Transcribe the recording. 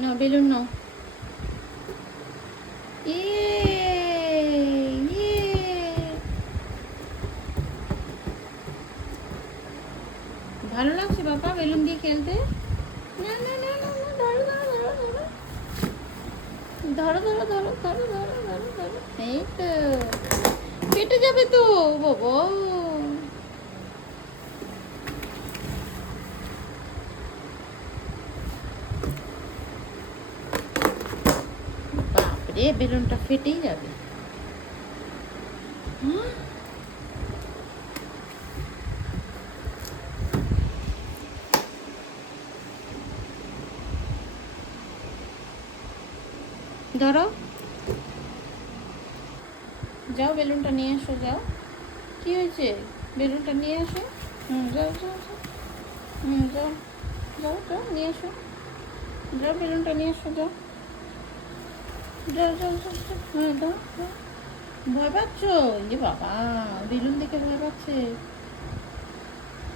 নাও balloon নাও। ইয়ে ইয়ে, ভালো লাগছে বাবা বেলুন দিয়ে খেলতে? না না না না না, ধরো ধরো ধরো ধরো ধরো ধরো ধরো ধরো ধরো ধরো ধরো, এই তো কেটে যাবে তো বাবা। বাপরে, বেলুনটা ফেটেই যাবে। হ্যাঁ, ধরো, যাও বেলুনটা নিয়ে এসো, যাও। কি হয়েছে? বেলুনটা নিয়ে আসো। যাও যাও যাও। যাও যাও যাও নিয়ে এসো। যাও বেলুনটা নিয়ে এসো, যাও যাও যাও যাও যাও। দাও দাও। ভয় পাচ্ছ? যে বাবা, বেলুন দেখে ভয় পাচ্ছে।